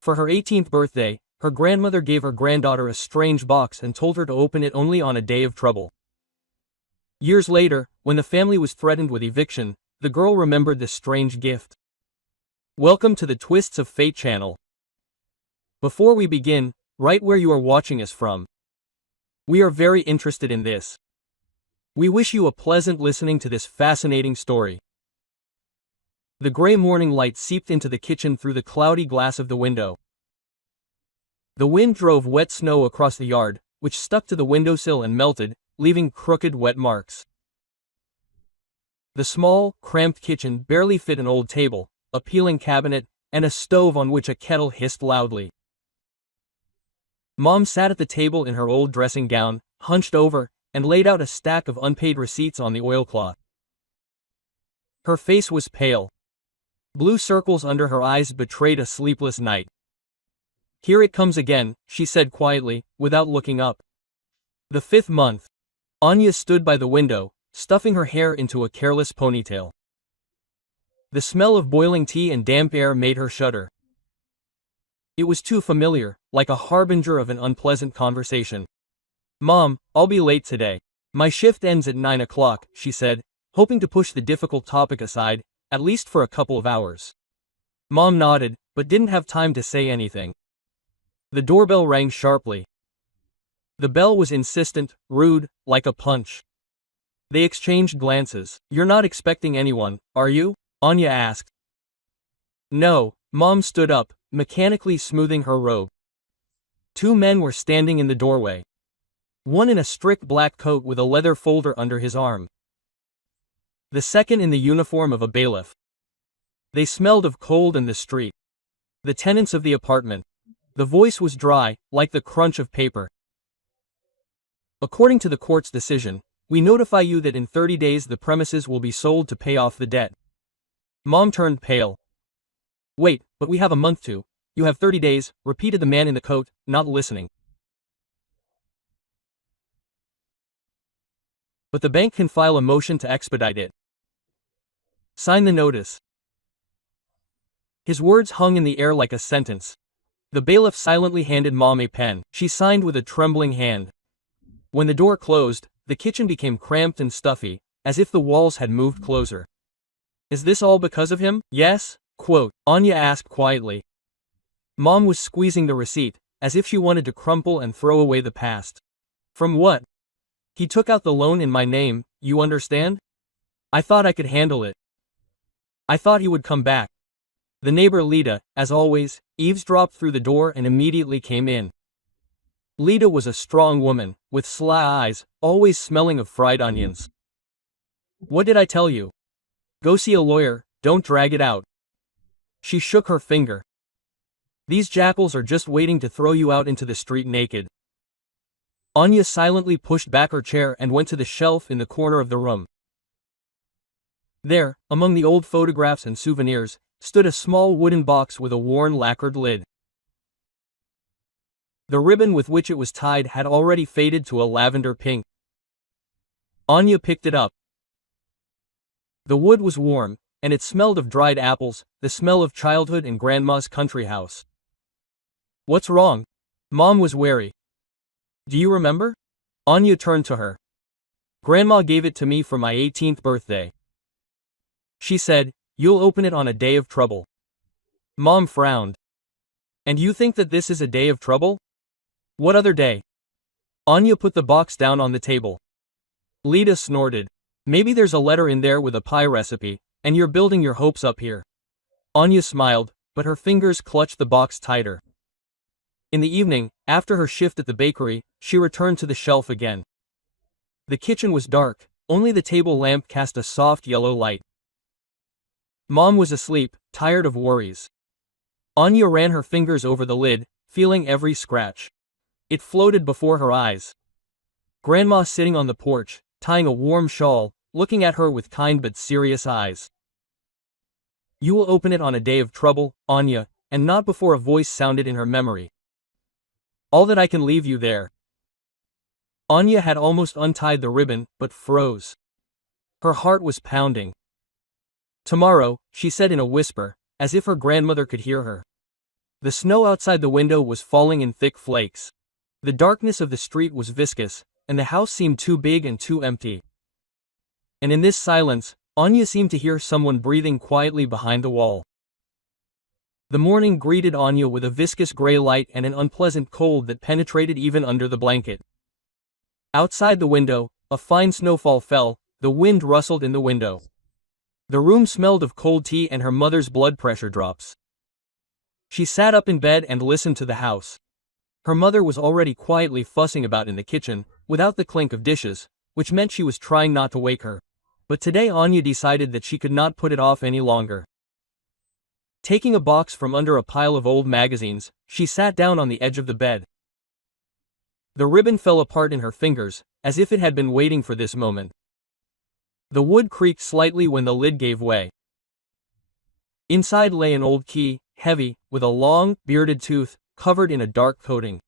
For her 18th birthday, her grandmother gave her granddaughter a strange box and told her to open it only on a day of trouble. Years later, when the family was threatened with eviction, the girl remembered this strange gift. Welcome to the Twists of Fate channel. Before we begin, write where you are watching us from. We are very interested in this. We wish you a pleasant listening to this fascinating story. The gray morning light seeped into the kitchen through the cloudy glass of the window. The wind drove wet snow across the yard, which stuck to the windowsill and melted, leaving crooked wet marks. The small, cramped kitchen barely fit an old table, a peeling cabinet, and a stove on which a kettle hissed loudly. Mom sat at the table in her old dressing gown, hunched over, and laid out a stack of unpaid receipts on the oilcloth. Her face was pale. Blue circles under her eyes betrayed a sleepless night. Here it comes again, she said quietly, without looking up. The 5th month. Anya stood by the window, stuffing her hair into a careless ponytail. The smell of boiling tea and damp air made her shudder. It was too familiar, like a harbinger of an unpleasant conversation. Mom, I'll be late today. My shift ends at 9 o'clock, she said, hoping to push the difficult topic aside, at least for a couple of hours. Mom nodded, but didn't have time to say anything. The doorbell rang sharply. The bell was insistent, rude, like a punch. They exchanged glances. You're not expecting anyone, are you? Anya asked. No, Mom stood up, mechanically smoothing her robe. 2 men were standing in the doorway. One in a strict black coat with a leather folder under his arm. The second in the uniform of a bailiff. They smelled of cold and the street. The tenants of the apartment. The voice was dry, like the crunch of paper. According to the court's decision, we notify you that in 30 days the premises will be sold to pay off the debt. Mom turned pale. Wait, but we have a month to. You have 30 days, repeated the man in the coat, not listening. But the bank can file a motion to expedite it. Sign the notice. His words hung in the air like a sentence. The bailiff silently handed Mom a pen. She signed with a trembling hand. When the door closed, the kitchen became cramped and stuffy, as if the walls had moved closer. Is this all because of him? Yes, quote, Anya asked quietly. Mom was squeezing the receipt, as if she wanted to crumple and throw away the past. From what? He took out the loan in my name, you understand? I thought I could handle it. I thought he would come back. The neighbor Lida, as always, eavesdropped through the door and immediately came in. Lida was a strong woman, with sly eyes, always smelling of fried onions. What did I tell you? Go see a lawyer, don't drag it out. She shook her finger. These jackals are just waiting to throw you out into the street naked. Anya silently pushed back her chair and went to the shelf in the corner of the room. There, among the old photographs and souvenirs, stood a small wooden box with a worn lacquered lid. The ribbon with which it was tied had already faded to a lavender pink. Anya picked it up. The wood was warm, and it smelled of dried apples, the smell of childhood and Grandma's country house. What's wrong? Mom was wary. Do you remember? Anya turned to her. Grandma gave it to me for my 18th birthday. She said, you'll open it on a day of trouble. Mom frowned. And you think that this is a day of trouble? What other day? Anya put the box down on the table. Lida snorted. Maybe there's a letter in there with a pie recipe, and you're building your hopes up here. Anya smiled, but her fingers clutched the box tighter. In the evening, after her shift at the bakery, she returned to the shelf again. The kitchen was dark, only the table lamp cast a soft yellow light. Mom was asleep, tired of worries. Anya ran her fingers over the lid, feeling every scratch. It floated before her eyes. Grandma sitting on the porch, tying a warm shawl, looking at her with kind but serious eyes. You will open it on a day of trouble, Anya, and not before a voice sounded in her memory. All that I can leave you there. Anya had almost untied the ribbon, but froze. Her heart was pounding. Tomorrow, she said in a whisper, as if her grandmother could hear her. The snow outside the window was falling in thick flakes. The darkness of the street was viscous, and the house seemed too big and too empty. And in this silence, Anya seemed to hear someone breathing quietly behind the wall. The morning greeted Anya with a viscous gray light and an unpleasant cold that penetrated even under the blanket. Outside the window, a fine snowfall fell, the wind rustled in the window. The room smelled of cold tea and her mother's blood pressure drops. She sat up in bed and listened to the house. Her mother was already quietly fussing about in the kitchen, without the clink of dishes, which meant she was trying not to wake her. But today Anya decided that she could not put it off any longer. Taking a box from under a pile of old magazines, she sat down on the edge of the bed. The ribbon fell apart in her fingers, as if it had been waiting for this moment. The wood creaked slightly when the lid gave way. Inside lay an old key, heavy, with a long, bearded tooth, covered in a dark coating.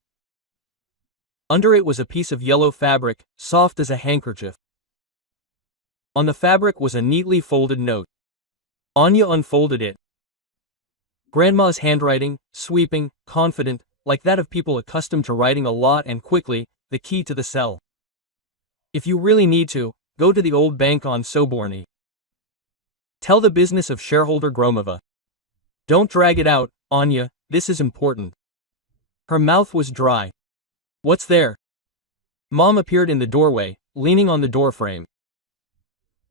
Under it was a piece of yellow fabric, soft as a handkerchief. On the fabric was a neatly folded note. Anya unfolded it. Grandma's handwriting, sweeping, confident, like that of people accustomed to writing a lot and quickly, the key to the cell. If you really need to, go to the old bank on Soborny. Tell the business of shareholder Gromova. Don't drag it out, Anya, this is important. Her mouth was dry. What's there? Mom appeared in the doorway, leaning on the doorframe.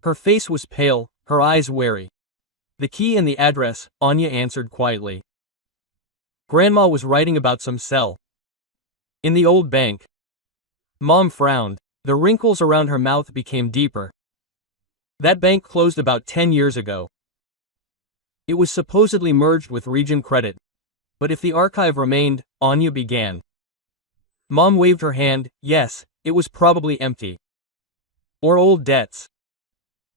Her face was pale, her eyes wary. The key and the address, Anya answered quietly. Grandma was writing about some cell. In the old bank. Mom frowned. The wrinkles around her mouth became deeper. That bank closed about 10 years ago. It was supposedly merged with Region Credit. But if the archive remained, Anya began. Mom waved her hand, yes, it was probably empty. Or old debts.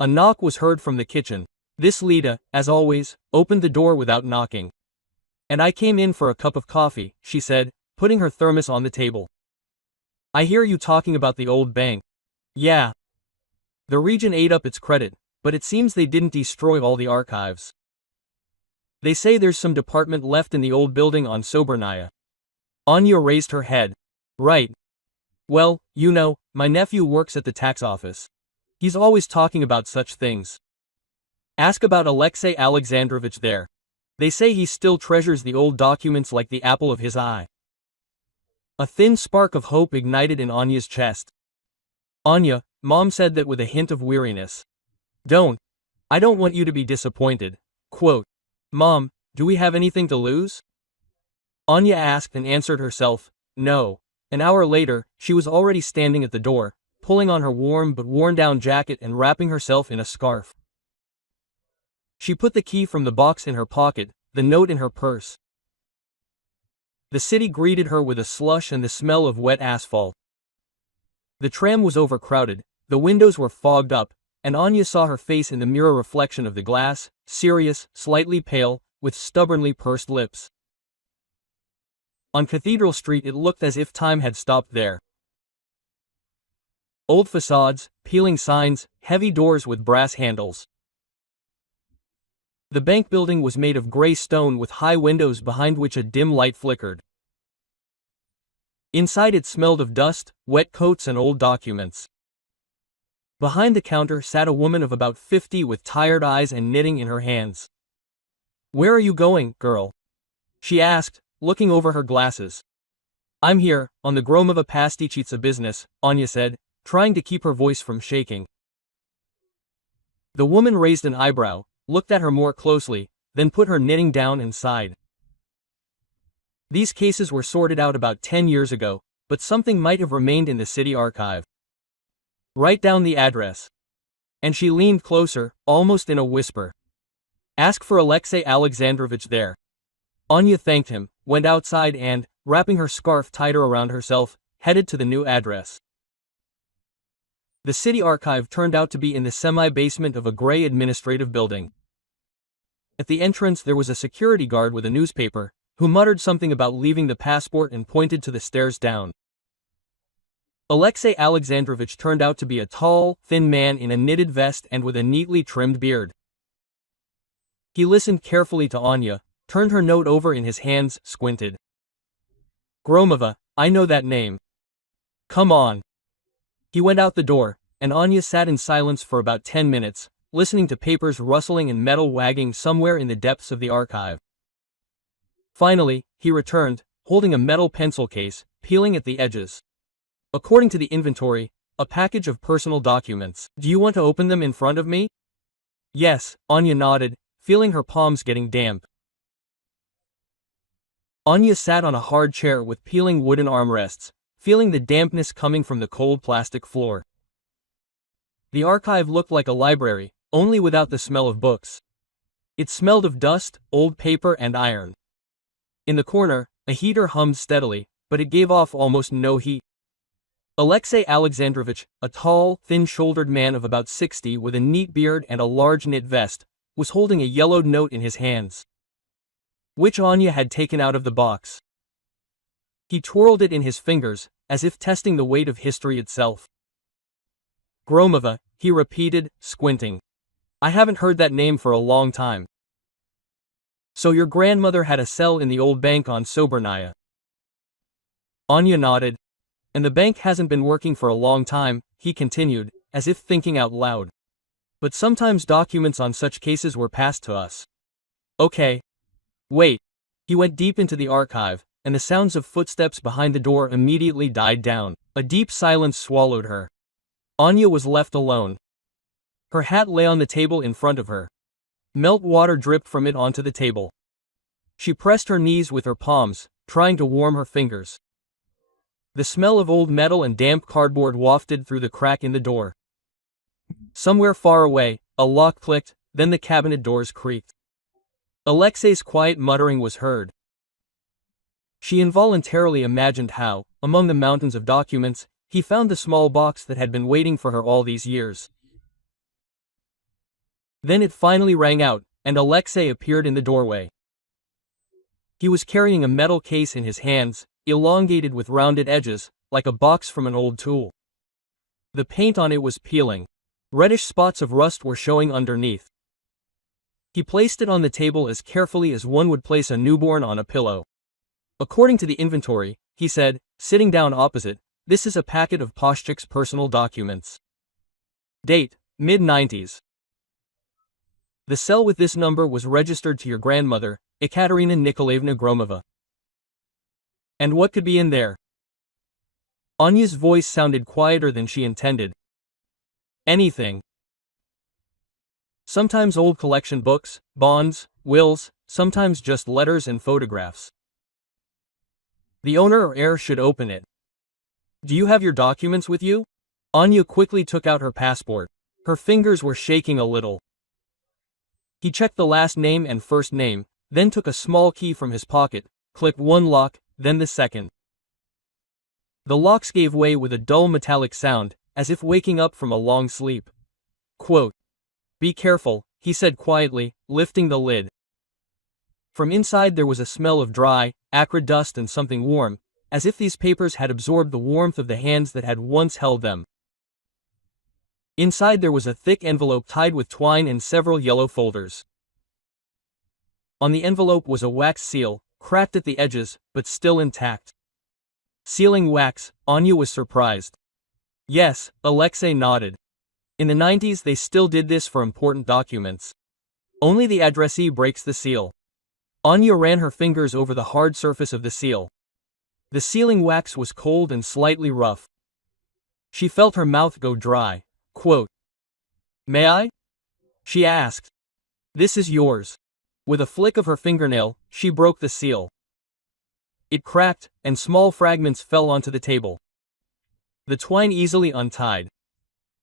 A knock was heard from the kitchen. This Lida, as always, opened the door without knocking. And I came in for a cup of coffee, she said, putting her thermos on the table. I hear you talking about the old bank. Yeah. The region ate up its credit, but it seems they didn't destroy all the archives. They say there's some department left in the old building on Sobernaya. Anya raised her head. Right. Well, you know, my nephew works at the tax office. He's always talking about such things. Ask about Alexei Alexandrovich there. They say he still treasures the old documents like the apple of his eye. A thin spark of hope ignited in Anya's chest. Anya, Mom said that with a hint of weariness. I don't want you to be disappointed. Quote, Mom, do we have anything to lose? Anya asked and answered herself, no. An hour later, she was already standing at the door, pulling on her warm but worn-down jacket and wrapping herself in a scarf. She put the key from the box in her pocket, the note in her purse. The city greeted her with a slush and the smell of wet asphalt. The tram was overcrowded, the windows were fogged up, and Anya saw her face in the mirror reflection of the glass, serious, slightly pale, with stubbornly pursed lips. On Cathedral Street it looked as if time had stopped there. Old facades, peeling signs, heavy doors with brass handles. The bank building was made of gray stone with high windows behind which a dim light flickered. Inside it smelled of dust, wet coats and old documents. Behind the counter sat a woman of about 50 with tired eyes and knitting in her hands. Where are you going, girl? She asked, looking over her glasses. I'm here, on the Gromova Pastichitsa business, Anya said, trying to keep her voice from shaking. The woman raised an eyebrow, looked at her more closely, then put her knitting down and sighed. These cases were sorted out about 10 years ago, but something might have remained in the city archive. Write down the address. And she leaned closer, almost in a whisper. Ask for Alexei Alexandrovich there. Anya thanked him, went outside and, wrapping her scarf tighter around herself, headed to the new address. The city archive turned out to be in the semi-basement of a gray administrative building. At the entrance there was a security guard with a newspaper, who muttered something about leaving the passport and pointed to the stairs down. Alexei Alexandrovich turned out to be a tall, thin man in a knitted vest and with a neatly trimmed beard. He listened carefully to Anya, turned her note over in his hands, squinted. Gromova, I know that name. Come on. He went out the door, and Anya sat in silence for about 10 minutes, listening to papers rustling and metal wagging somewhere in the depths of the archive. Finally, he returned, holding a metal pencil case, peeling at the edges. According to the inventory, a package of personal documents. Do you want to open them in front of me? Yes, Anya nodded, feeling her palms getting damp. Anya sat on a hard chair with peeling wooden armrests, feeling the dampness coming from the cold plastic floor. The archive looked like a library, only without the smell of books. It smelled of dust, old paper and iron. In the corner, a heater hummed steadily, but it gave off almost no heat. Alexei Alexandrovich, a tall, thin-shouldered man of about 60 with a neat beard and a large knit vest, was holding a yellowed note in his hands, which Anya had taken out of the box. He twirled it in his fingers, as if testing the weight of history itself. Gromova, he repeated, squinting. I haven't heard that name for a long time. So your grandmother had a cell in the old bank on Sobernaya? Anya nodded. And the bank hasn't been working for a long time, he continued, as if thinking out loud. But sometimes documents on such cases were passed to us. Okay. Wait. He went deep into the archive, and the sounds of footsteps behind the door immediately died down. A deep silence swallowed her. Anya was left alone. Her hat lay on the table in front of her. Melt water dripped from it onto the table. She pressed her knees with her palms, trying to warm her fingers. The smell of old metal and damp cardboard wafted through the crack in the door. Somewhere far away, a lock clicked, then the cabinet doors creaked. Alexei's quiet muttering was heard. She involuntarily imagined how, among the mountains of documents, he found the small box that had been waiting for her all these years. Then it finally rang out, and Alexei appeared in the doorway. He was carrying a metal case in his hands, elongated with rounded edges, like a box from an old tool. The paint on it was peeling. Reddish spots of rust were showing underneath. He placed it on the table as carefully as one would place a newborn on a pillow. According to the inventory, he said, sitting down opposite, this is a packet of Poshchik's personal documents. Date, mid-90s. The cell with this number was registered to your grandmother, Ekaterina Nikolaevna Gromova. And what could be in there? Anya's voice sounded quieter than she intended. Anything. Sometimes old collection books, bonds, wills, sometimes just letters and photographs. The owner or heir should open it. Do you have your documents with you? Anya quickly took out her passport. Her fingers were shaking a little. He checked the last name and first name, then took a small key from his pocket, clicked one lock, then the second. The locks gave way with a dull metallic sound, as if waking up from a long sleep. Quote, "Be careful," he said quietly, lifting the lid. From inside there was a smell of dry, acrid dust and something warm, as if these papers had absorbed the warmth of the hands that had once held them. Inside there was a thick envelope tied with twine and several yellow folders. On the envelope was a wax seal, cracked at the edges, but still intact. Sealing wax, Anya was surprised. Yes, Alexei nodded. In the 90s they still did this for important documents. Only the addressee breaks the seal. Anya ran her fingers over the hard surface of the seal. The sealing wax was cold and slightly rough. She felt her mouth go dry. Quote, "May I?" she asked. "This is yours." With a flick of her fingernail, she broke the seal. It cracked, and small fragments fell onto the table. The twine easily untied.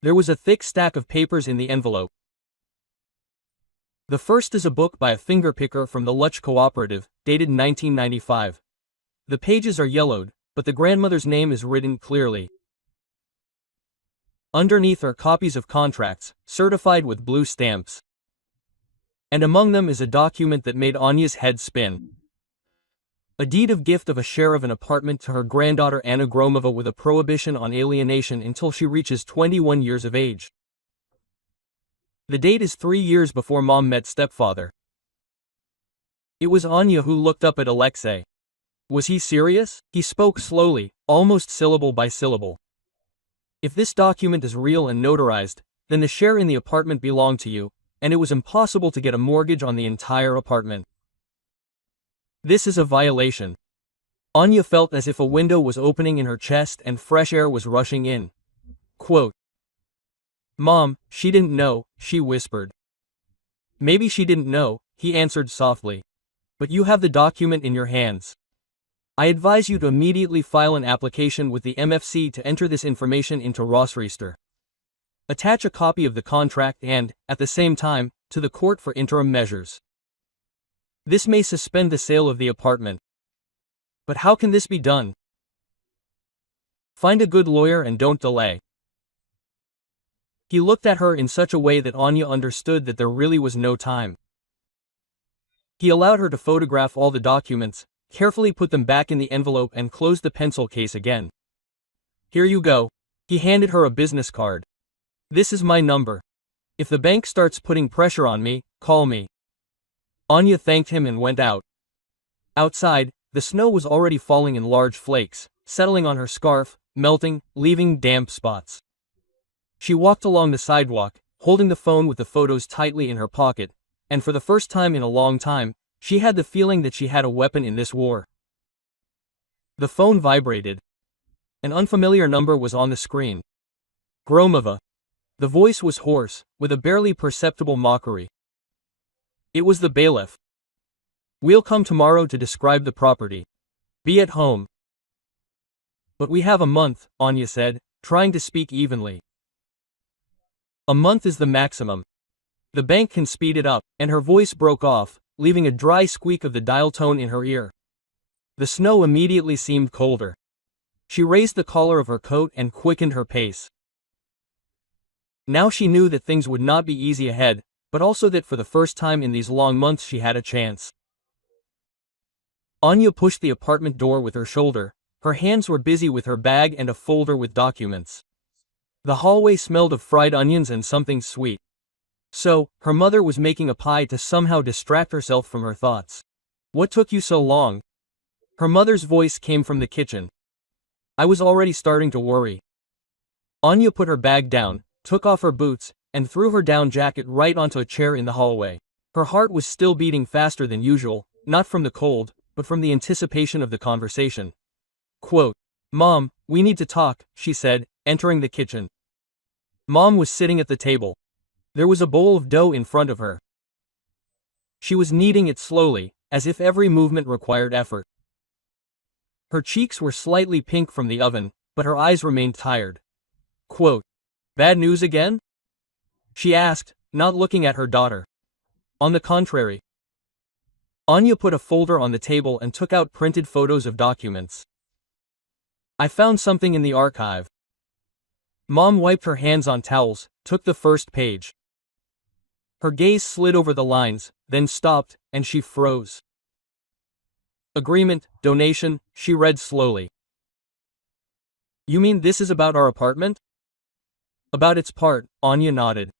There was a thick stack of papers in the envelope. The first is a book by a fingerpicker from the Luch Cooperative, dated 1995. The pages are yellowed, but the grandmother's name is written clearly. Underneath are copies of contracts, certified with blue stamps. And among them is a document that made Anya's head spin. A deed of gift of a share of an apartment to her granddaughter Anna Gromova with a prohibition on alienation until she reaches 21 years of age. The date is 3 years before Mom met stepfather. It was Anya who looked up at Alexei. Was he serious? He spoke slowly, almost syllable by syllable. If this document is real and notarized, then the share in the apartment belonged to you, and it was impossible to get a mortgage on the entire apartment. This is a violation. Anya felt as if a window was opening in her chest and fresh air was rushing in. Quote, "Mom, she didn't know," she whispered. "Maybe she didn't know," he answered softly. "But you have the document in your hands. I advise you to immediately file an application with the MFC to enter this information into Rossregister. Attach a copy of the contract and, at the same time, to the court for interim measures. This may suspend the sale of the apartment. But how can this be done? Find a good lawyer and don't delay." He looked at her in such a way that Anya understood that there really was no time. He allowed her to photograph all the documents, carefully put them back in the envelope and closed the pencil case again. "Here you go." He handed her a business card. "This is my number. If the bank starts putting pressure on me, call me." Anya thanked him and went out. Outside, the snow was already falling in large flakes, settling on her scarf, melting, leaving damp spots. She walked along the sidewalk, holding the phone with the photos tightly in her pocket, and for the first time in a long time, she had the feeling that she had a weapon in this war. The phone vibrated. An unfamiliar number was on the screen. Gromova. The voice was hoarse, with a barely perceptible mockery. It was the bailiff. "We'll come tomorrow to describe the property. Be at home." "But we have a month," Anya said, trying to speak evenly. "A month is the maximum. The bank can speed it up," and her voice broke off, leaving a dry squeak of the dial tone in her ear. The snow immediately seemed colder. She raised the collar of her coat and quickened her pace. Now she knew that things would not be easy ahead, but also that for the first time in these long months she had a chance. Anya pushed the apartment door with her shoulder. Her hands were busy with her bag and a folder with documents. The hallway smelled of fried onions and something sweet. So, her mother was making a pie to somehow distract herself from her thoughts. "What took you so long?" Her mother's voice came from the kitchen. "I was already starting to worry." Anya put her bag down, took off her boots, and threw her down jacket right onto a chair in the hallway. Her heart was still beating faster than usual, not from the cold, but from the anticipation of the conversation. Quote, "Mom, we need to talk," she said, entering the kitchen. Mom was sitting at the table. There was a bowl of dough in front of her. She was kneading it slowly, as if every movement required effort. Her cheeks were slightly pink from the oven, but her eyes remained tired. Quote, "Bad news again?" she asked, not looking at her daughter. "On the contrary." Anya put a folder on the table and took out printed photos of documents. "I found something in the archive." Mom wiped her hands on towels, took the first page. Her gaze slid over the lines, then stopped, and she froze. "Agreement, donation," she read slowly. "You mean this is about our apartment?" "About its part," Anya nodded.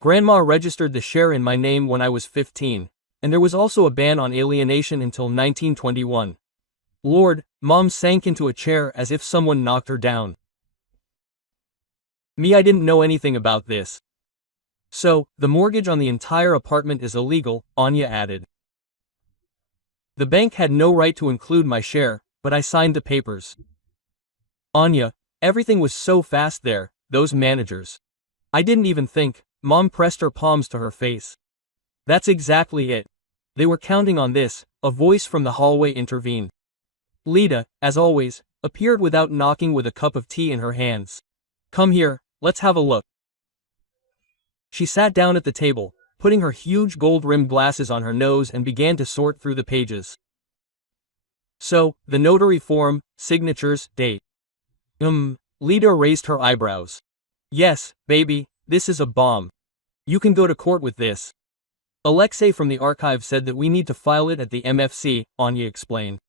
"Grandma registered the share in my name when I was 15, and there was also a ban on alienation until 1921. Lord," Mom sank into a chair as if someone knocked her down. "Me, I didn't know anything about this." "So, the mortgage on the entire apartment is illegal," Anya added. "The bank had no right to include my share, but I signed the papers." "Anya, everything was so fast there, those managers. I didn't even think." Mom pressed her palms to her face. "That's exactly it. They were counting on this," a voice from the hallway intervened. Lida, as always, appeared without knocking with a cup of tea in her hands. "Come here, let's have a look." She sat down at the table, putting her huge gold-rimmed glasses on her nose and began to sort through the pages. "So, the notary form, signatures, date." Lida raised her eyebrows. "Yes, baby, this is a bomb. You can go to court with this. Alexei from the archive said that we need to file it at the MFC, Anya explained.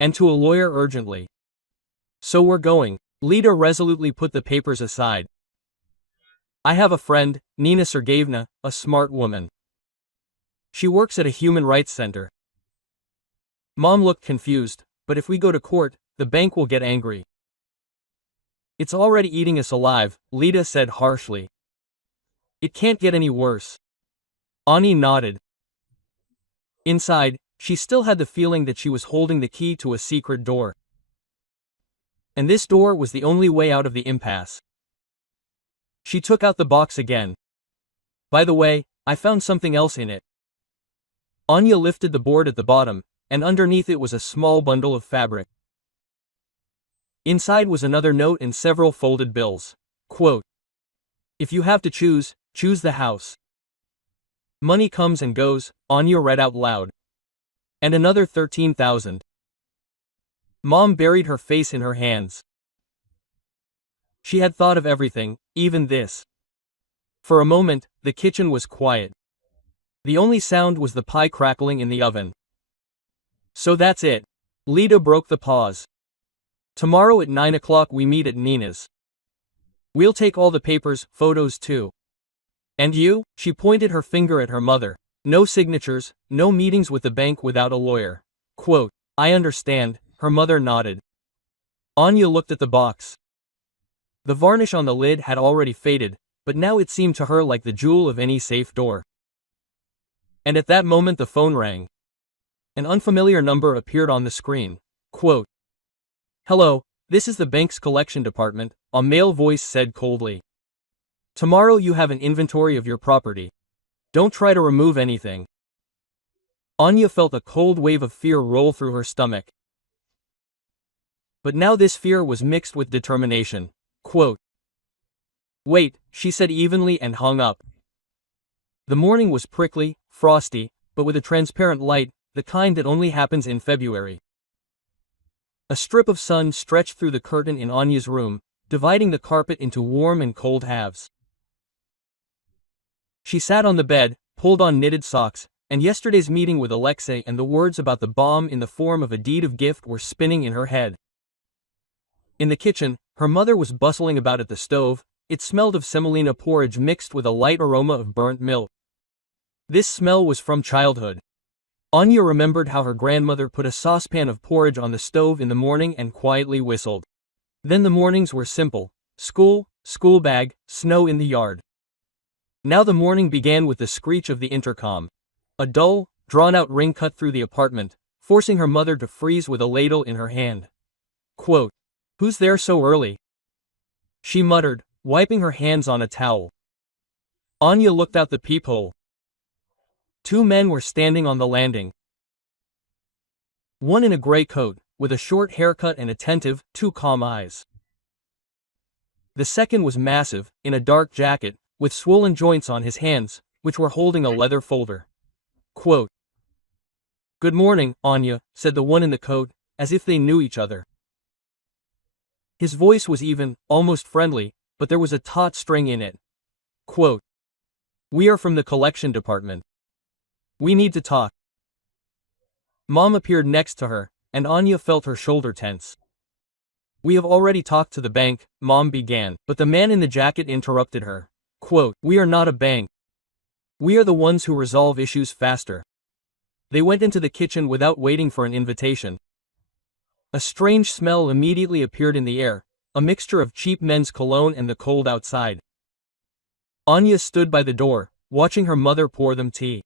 And to a lawyer urgently. So we're going." Lida resolutely put the papers aside. "I have a friend, Nina Sergeyevna, a smart woman. She works at a human rights center. Mom looked confused, but if we go to court, the bank will get angry. It's already eating us alive, Lita said harshly. It can't get any worse. Ani nodded. Inside, she still had the feeling that she was holding the key to a secret door. And this door was the only way out of the impasse. She took out the box again. By the way, I found something else in it. Anya lifted the board at the bottom, and underneath it was a small bundle of fabric. Inside was another note and several folded bills. Quote, "If you have to choose, choose the house. Money comes and goes," Anya read out loud. And another 13,000. Mom buried her face in her hands. She had thought of everything, even this. For a moment, the kitchen was quiet. The only sound was the pie crackling in the oven. "So that's it." Lita broke the pause. "Tomorrow at 9 o'clock we meet at Nina's. We'll take all the papers, photos too. And you?" She pointed her finger at her mother. "No signatures, no meetings with the bank without a lawyer." Quote, "I understand," her mother nodded. Anya looked at the box. The varnish on the lid had already faded, but now it seemed to her like the jewel of any safe door. And at that moment the phone rang. An unfamiliar number appeared on the screen. Quote, "Hello, this is the bank's collection department," a male voice said coldly. "Tomorrow you have an inventory of your property. Don't try to remove anything." Anya felt a cold wave of fear roll through her stomach. But now this fear was mixed with determination. Quote, "Wait," she said evenly and hung up. The morning was prickly, frosty, but with a transparent light, the kind that only happens in February. A strip of sun stretched through the curtain in Anya's room, dividing the carpet into warm and cold halves. She sat on the bed, pulled on knitted socks, and yesterday's meeting with Alexei and the words about the bomb in the form of a deed of gift were spinning in her head. In the kitchen, her mother was bustling about at the stove. It smelled of semolina porridge mixed with a light aroma of burnt milk. This smell was from childhood. Anya remembered how her grandmother put a saucepan of porridge on the stove in the morning and quietly whistled. Then the mornings were simple: school, school bag, snow in the yard. Now the morning began with the screech of the intercom. A dull, drawn-out ring cut through the apartment, forcing her mother to freeze with a ladle in her hand. Quote, "Who's there so early?" she muttered, wiping her hands on a towel. Anya looked out the peephole. Two men were standing on the landing. One in a gray coat, with a short haircut and attentive, two calm eyes. The second was massive, in a dark jacket, with swollen joints on his hands, which were holding a leather folder. Quote, "Good morning, Anya," said the one in the coat, as if they knew each other. His voice was even, almost friendly, but there was a taut string in it. Quote, "We are from the collection department. We need to talk." Mom appeared next to her, and Anya felt her shoulder tense. "We have already talked to the bank," Mom began, but the man in the jacket interrupted her. Quote, "We are not a bank. We are the ones who resolve issues faster." They went into the kitchen without waiting for an invitation. A strange smell immediately appeared in the air, a mixture of cheap men's cologne and the cold outside. Anya stood by the door, watching her mother pour them tea.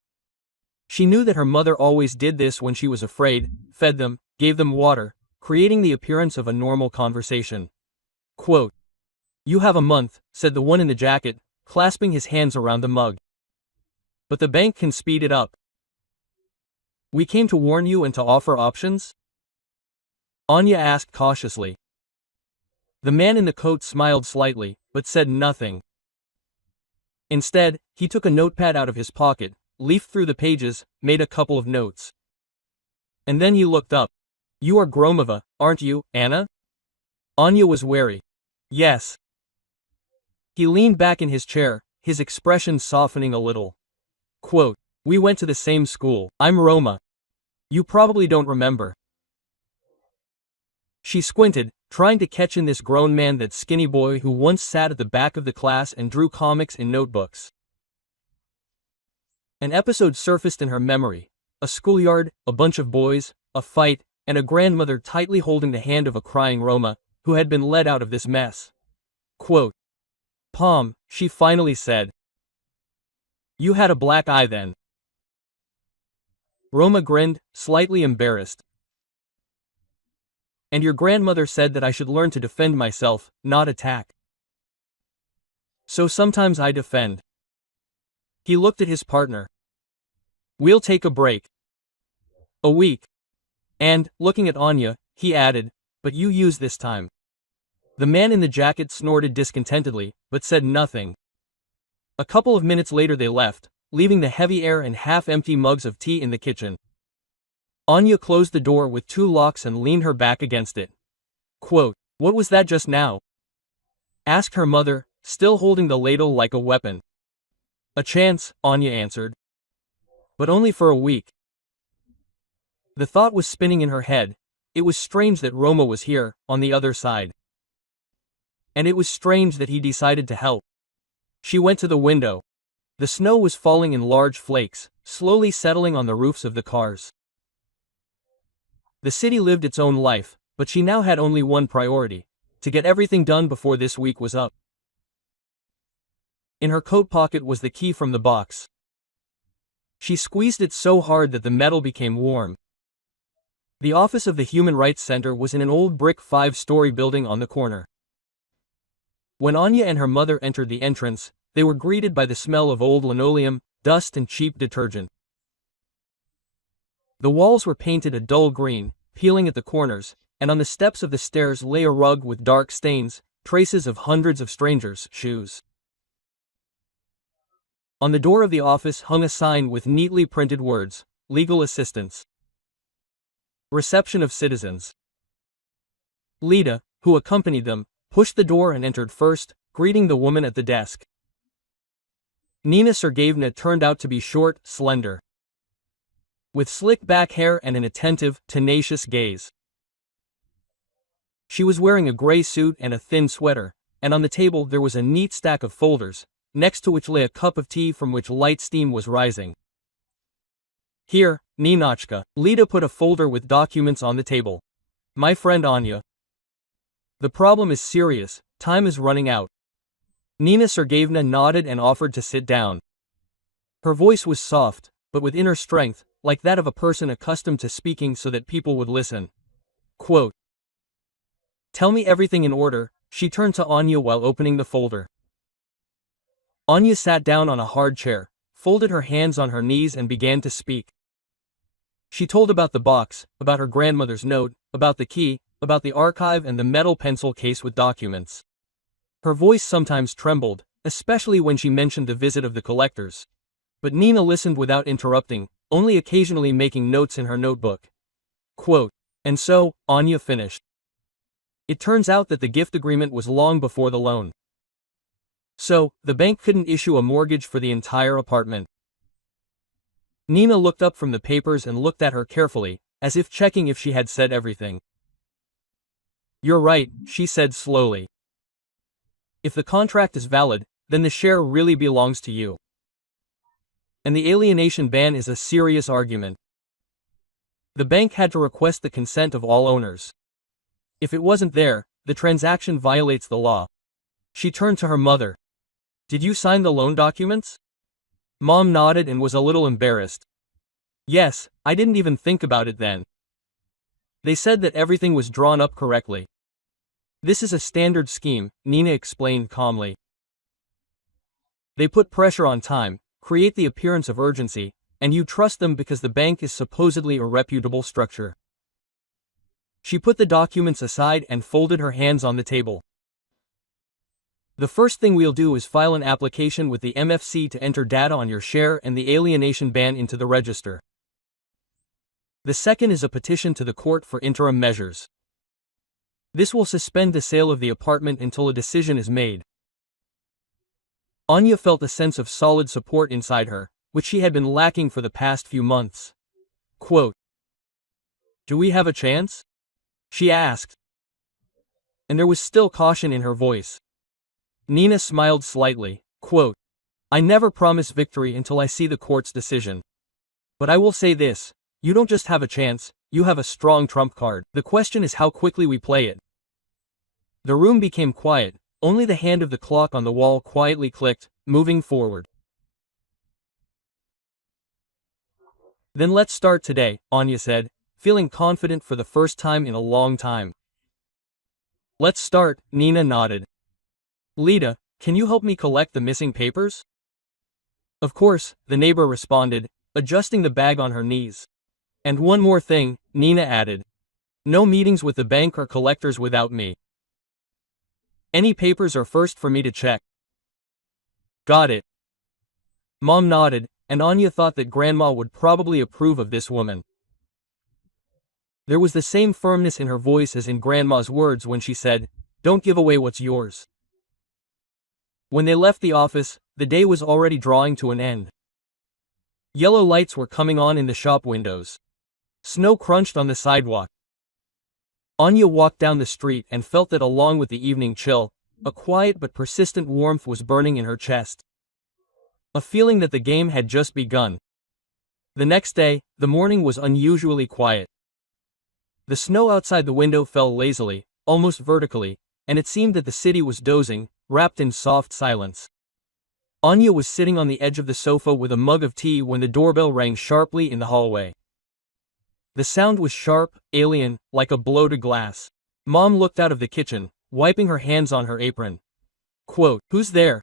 She knew that her mother always did this when she was afraid, fed them, gave them water, creating the appearance of a normal conversation. Quote, "You have a month," said the one in the jacket, clasping his hands around the mug. "But the bank can speed it up. We came to warn you and to offer options?" Anya asked cautiously. The man in the coat smiled slightly, but said nothing. Instead, he took a notepad out of his pocket, leafed through the pages, made a couple of notes. And then he looked up. "You are Gromova, aren't you, Anna?" Anya was wary. "Yes." He leaned back in his chair, his expression softening a little. Quote, "We went to the same school. I'm Roma. You probably don't remember." She squinted, trying to catch in this grown man that skinny boy who once sat at the back of the class and drew comics in notebooks. An episode surfaced in her memory. A schoolyard, a bunch of boys, a fight, and a grandmother tightly holding the hand of a crying Roma, who had been led out of this mess. Quote, "Pom," she finally said. "You had a black eye then." Roma grinned, slightly embarrassed. "And your grandmother said that I should learn to defend myself, not attack. So sometimes I defend." He looked at his partner. "We'll take a break. A week." And, looking at Anya, he added, "But you use this time." The man in the jacket snorted discontentedly, but said nothing. A couple of minutes later they left, leaving the heavy air and half-empty mugs of tea in the kitchen. Anya closed the door with 2 locks and leaned her back against it. Quote, "What was that just now?" asked her mother, still holding the ladle like a weapon. "A chance," Anya answered. "But only for a week." The thought was spinning in her head. It was strange that Roma was here, on the other side. And it was strange that he decided to help. She went to the window. The snow was falling in large flakes, slowly settling on the roofs of the cars. The city lived its own life, but she now had only one priority: to get everything done before this week was up. In her coat pocket was the key from the box. She squeezed it so hard that the metal became warm. The office of the Human Rights Center was in an old brick 5-story building on the corner. When Anya and her mother entered the entrance, they were greeted by the smell of old linoleum, dust and cheap detergent. The walls were painted a dull green, peeling at the corners, and on the steps of the stairs lay a rug with dark stains, traces of hundreds of strangers' shoes. On the door of the office hung a sign with neatly printed words, "Legal Assistance. Reception of Citizens." Lida, who accompanied them, pushed the door and entered first, greeting the woman at the desk. Nina Sergeyevna turned out to be short, slender, with slick back hair and an attentive, tenacious gaze. She was wearing a gray suit and a thin sweater, and on the table there was a neat stack of folders, next to which lay a cup of tea from which light steam was rising. "Here, Ninochka." Lida put a folder with documents on the table. "My friend Anya. The problem is serious, time is running out." Nina Sergeyevna nodded and offered to sit down. Her voice was soft, but with inner strength, like that of a person accustomed to speaking so that people would listen. Quote, "Tell me everything in order." She turned to Anya while opening the folder. Anya sat down on a hard chair, folded her hands on her knees and began to speak. She told about the box, about her grandmother's note, about the key, about the archive and the metal pencil case with documents. Her voice sometimes trembled, especially when she mentioned the visit of the collectors. But Nina listened without interrupting, only occasionally making notes in her notebook. Quote, "And so," Anya finished. "It turns out that the gift agreement was long before the loan. So, the bank couldn't issue a mortgage for the entire apartment." Nina looked up from the papers and looked at her carefully, as if checking if she had said everything. "You're right," she said slowly. "If the contract is valid, then the share really belongs to you. And the alienation ban is a serious argument. The bank had to request the consent of all owners. If it wasn't there, the transaction violates the law." She turned to her mother. "Did you sign the loan documents?" Mom nodded and was a little embarrassed. "Yes, I didn't even think about it then. They said that everything was drawn up correctly. This is a standard scheme," Nina explained calmly. "They put pressure on time, create the appearance of urgency, and you trust them because the bank is supposedly a reputable structure." She put the documents aside and folded her hands on the table. "The first thing we'll do is file an application with the MFC to enter data on your share and the alienation ban into the register. The second is a petition to the court for interim measures. This will suspend the sale of the apartment until a decision is made." Anya felt a sense of solid support inside her, which she had been lacking for the past few months. Quote, "Do we have a chance?" she asked. And there was still caution in her voice. Nina smiled slightly. Quote, I never promise victory until I see the court's decision. But I will say this, you don't just have a chance, you have a strong trump card. The question is how quickly we play it. The room became quiet, only the hand of the clock on the wall quietly clicked, moving forward. Then let's start today, Anya said, feeling confident for the first time in a long time. Let's start, Nina nodded. Lida, can you help me collect the missing papers? Of course, the neighbor responded, adjusting the bag on her knees. And one more thing, Nina added. No meetings with the bank or collectors without me. Any papers are first for me to check. Got it. Mom nodded, and Anya thought that Grandma would probably approve of this woman. There was the same firmness in her voice as in Grandma's words when she said, don't give away what's yours. When they left the office, the day was already drawing to an end. Yellow lights were coming on in the shop windows. Snow crunched on the sidewalk. Anya walked down the street and felt that along with the evening chill, a quiet but persistent warmth was burning in her chest. A feeling that the game had just begun. The next day, the morning was unusually quiet. The snow outside the window fell lazily, almost vertically, and it seemed that the city was dozing, wrapped in soft silence. Anya was sitting on the edge of the sofa with a mug of tea when the doorbell rang sharply in the hallway. The sound was sharp, alien, like a blow to glass. Mom looked out of the kitchen, wiping her hands on her apron. Quote, "Who's there?"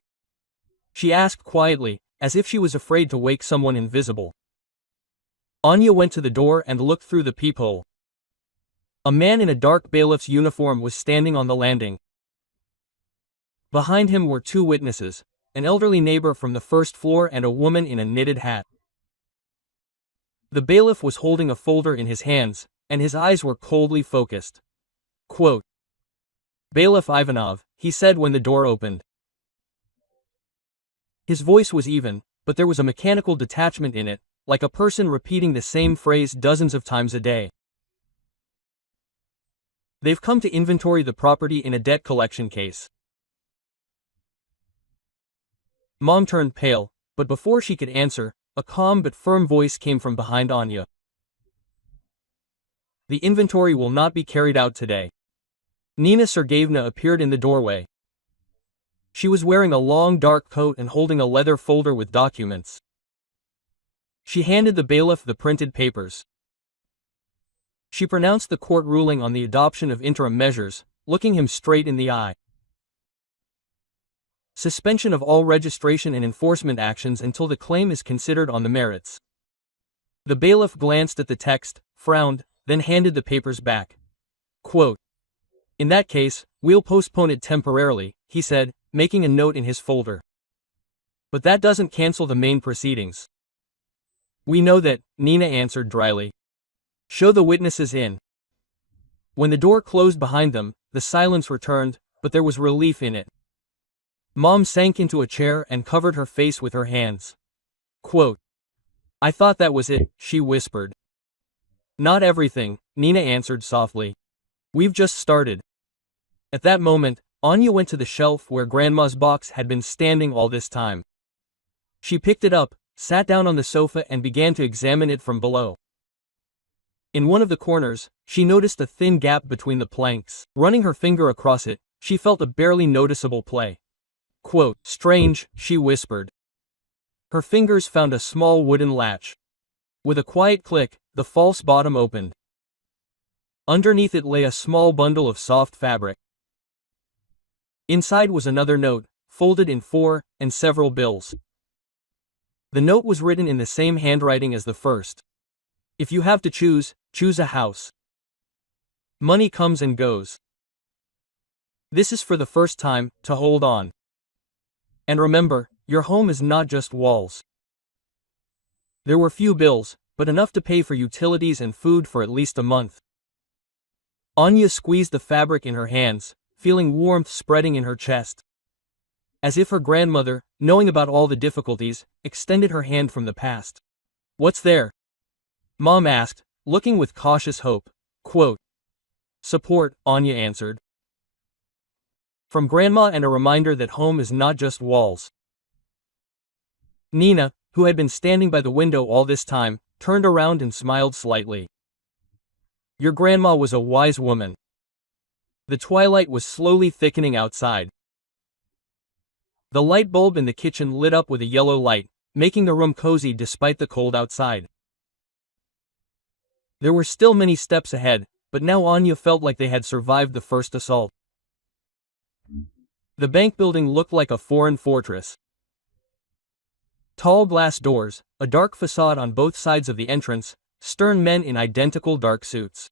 she asked quietly, as if she was afraid to wake someone invisible. Anya went to the door and looked through the peephole. A man in a dark bailiff's uniform was standing on the landing. Behind him were two witnesses, an elderly neighbor from the first floor and a woman in a knitted hat. The bailiff was holding a folder in his hands, and his eyes were coldly focused. Quote, "Bailiff Ivanov," he said when the door opened. His voice was even, but there was a mechanical detachment in it, like a person repeating the same phrase dozens of times a day. "They've come to inventory the property in a debt collection case." Mom turned pale, but before she could answer, a calm but firm voice came from behind Anya. "The inventory will not be carried out today." Nina Sergeyevna appeared in the doorway. She was wearing a long dark coat and holding a leather folder with documents. She handed the bailiff the printed papers. She pronounced the court ruling on the adoption of interim measures, looking him straight in the eye. Suspension of all registration and enforcement actions until the claim is considered on the merits. The bailiff glanced at the text, frowned, then handed the papers back. Quote, "In that case, we'll postpone it temporarily," he said, making a note in his folder. "But that doesn't cancel the main proceedings." "We know that," Nina answered dryly. "Show the witnesses in." When the door closed behind them, the silence returned, but there was relief in it. Mom sank into a chair and covered her face with her hands. Quote, "I thought that was it," she whispered. "Not everything," Nina answered softly. "We've just started." At that moment, Anya went to the shelf where Grandma's box had been standing all this time. She picked it up, sat down on the sofa and began to examine it from below. In one of the corners, she noticed a thin gap between the planks. Running her finger across it, she felt a barely noticeable play. Quote, "Strange," she whispered. Her fingers found a small wooden latch. With a quiet click, the false bottom opened. Underneath it lay a small bundle of soft fabric. Inside was another note, folded in four, and several bills. The note was written in the same handwriting as the first. "If you have to choose, choose a house. Money comes and goes. This is for the first time, to hold on. And remember, your home is not just walls." There were few bills, but enough to pay for utilities and food for at least a month. Anya squeezed the fabric in her hands, feeling warmth spreading in her chest. As if her grandmother, knowing about all the difficulties, extended her hand from the past. "What's there?" Mom asked, looking with cautious hope. Quote, "Support," Anya answered. "From Grandma and a reminder that home is not just walls." Nina, who had been standing by the window all this time, turned around and smiled slightly. Your grandma was a wise woman. The twilight was slowly thickening outside. The light bulb in the kitchen lit up with a yellow light, making the room cozy despite the cold outside. There were still many steps ahead, but now Anya felt like they had survived the first assault. The bank building looked like a foreign fortress. Tall glass doors, a dark facade on both sides of the entrance, stern men in identical dark suits.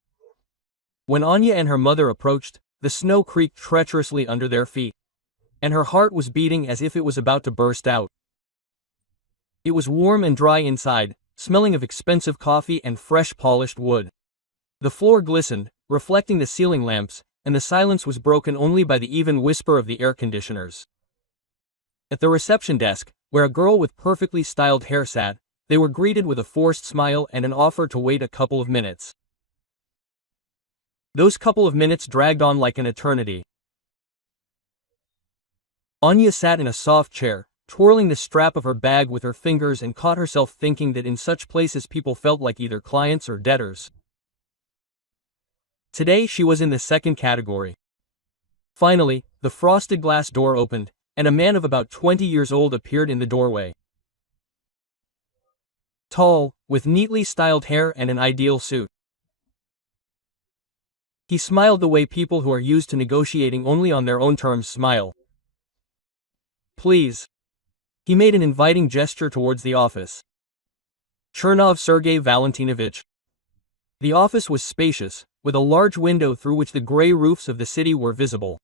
When Anya and her mother approached, the snow creaked treacherously under their feet, and her heart was beating as if it was about to burst out. It was warm and dry inside, smelling of expensive coffee and fresh polished wood. The floor glistened, reflecting the ceiling lamps, and the silence was broken only by the even whisper of the air conditioners. At the reception desk, where a girl with perfectly styled hair sat, they were greeted with a forced smile and an offer to wait a couple of minutes. Those couple of minutes dragged on like an eternity. Anya sat in a soft chair, twirling the strap of her bag with her fingers, and caught herself thinking that in such places people felt like either clients or debtors. Today she was in the second category. Finally, the frosted glass door opened, and a man of about 20 years old appeared in the doorway. Tall, with neatly styled hair and an ideal suit. He smiled the way people who are used to negotiating only on their own terms smile. Please. He made an inviting gesture towards the office. Chernov Sergei Valentinovich. The office was spacious, with a large window through which the gray roofs of the city were visible.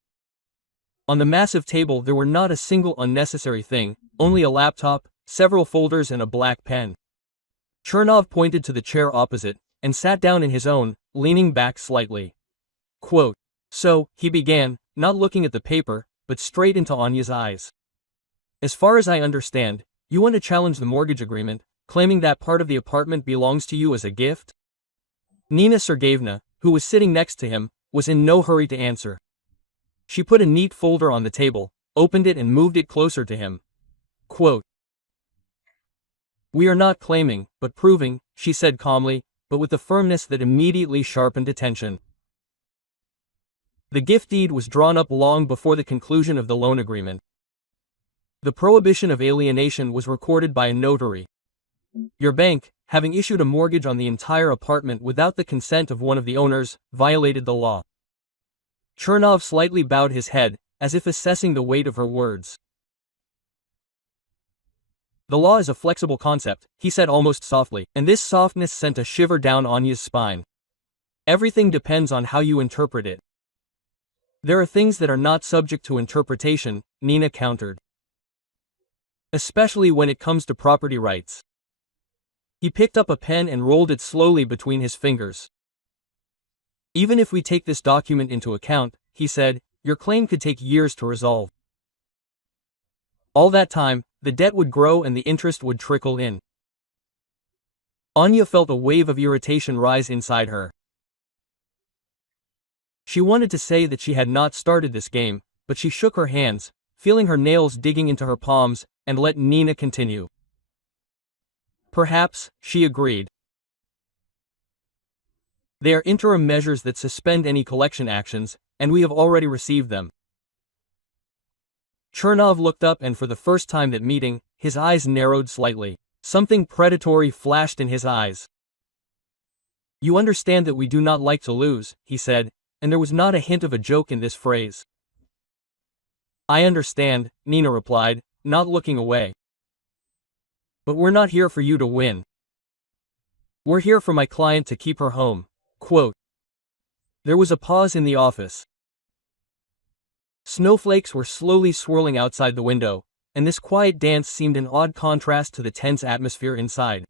On the massive table there were not a single unnecessary thing, only a laptop, several folders and a black pen. Chernov pointed to the chair opposite, and sat down in his own, leaning back slightly. Quote. So, he began, not looking at the paper, but straight into Anya's eyes. As far as I understand, you want to challenge the mortgage agreement, claiming that part of the apartment belongs to you as a gift? Nina Sergeyevna, who was sitting next to him, was in no hurry to answer. She put a neat folder on the table, opened it and moved it closer to him. Quote. We are not claiming, but proving, she said calmly, but with a firmness that immediately sharpened attention. The gift deed was drawn up long before the conclusion of the loan agreement. The prohibition of alienation was recorded by a notary. Your bank, having issued a mortgage on the entire apartment without the consent of one of the owners, violated the law. Chernov slightly bowed his head, as if assessing the weight of her words. The law is a flexible concept, he said almost softly, and this softness sent a shiver down Anya's spine. Everything depends on how you interpret it. There are things that are not subject to interpretation, Nina countered. Especially when it comes to property rights. He picked up a pen and rolled it slowly between his fingers. Even if we take this document into account, he said, your claim could take years to resolve. All that time, the debt would grow and the interest would trickle in. Anya felt a wave of irritation rise inside her. She wanted to say that she had not started this game, but she shook her hands, feeling her nails digging into her palms, and let Nina continue. Perhaps, she agreed. They are interim measures that suspend any collection actions, and we have already received them. Chernov looked up, and for the first time that meeting, his eyes narrowed slightly. Something predatory flashed in his eyes. You understand that we do not like to lose, he said, and there was not a hint of a joke in this phrase. I understand, Nina replied, not looking away. But we're not here for you to win. We're here for my client to keep her home. Quote. There was a pause in the office. Snowflakes were slowly swirling outside the window, and this quiet dance seemed an odd contrast to the tense atmosphere inside.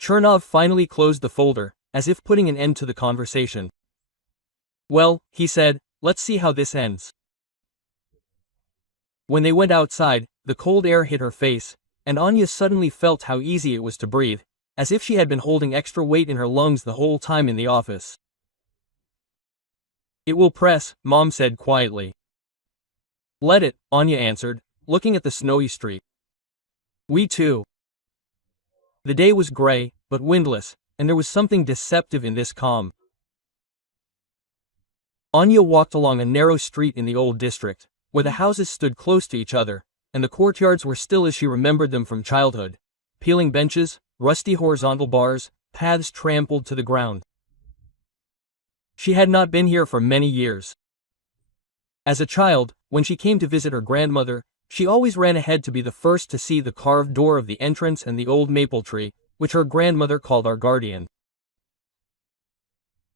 Chernov finally closed the folder, as if putting an end to the conversation. Well, he said, let's see how this ends. When they went outside, the cold air hit her face, and Anya suddenly felt how easy it was to breathe, as if she had been holding extra weight in her lungs the whole time in the office. It will press, Mom said quietly. Let it, Anya answered, looking at the snowy street. We too. The day was gray, but windless, and there was something deceptive in this calm. Anya walked along a narrow street in the old district, where the houses stood close to each other, and the courtyards were still as she remembered them from childhood. Peeling benches, rusty horizontal bars, paths trampled to the ground. She had not been here for many years. As a child, when she came to visit her grandmother, she always ran ahead to be the first to see the carved door of the entrance and the old maple tree, which her grandmother called our guardian.